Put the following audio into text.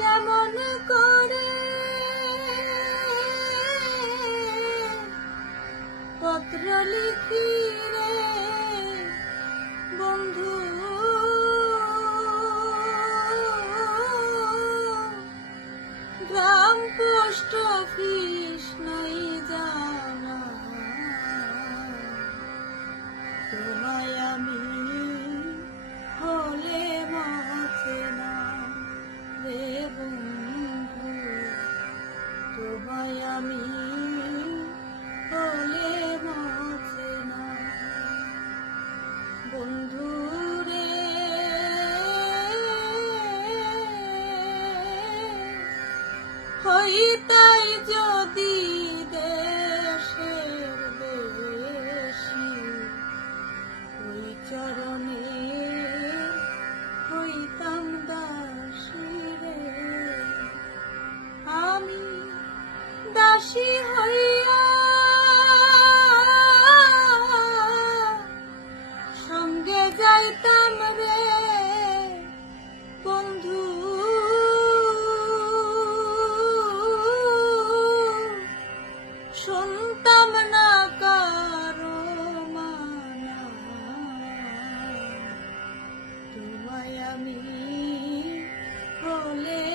কেমন করে? পত্র লিখি রে বন্ধু। গ্রাম পোস্ট অফিস নাই। হইতাই যদি দেশের বেশি ওই চরণে হইতাম দাসী আমি দাসী হইয়া সঙ্গে যাইতাম রে। জানতাম না কারও মানা তোমায় আমি বলে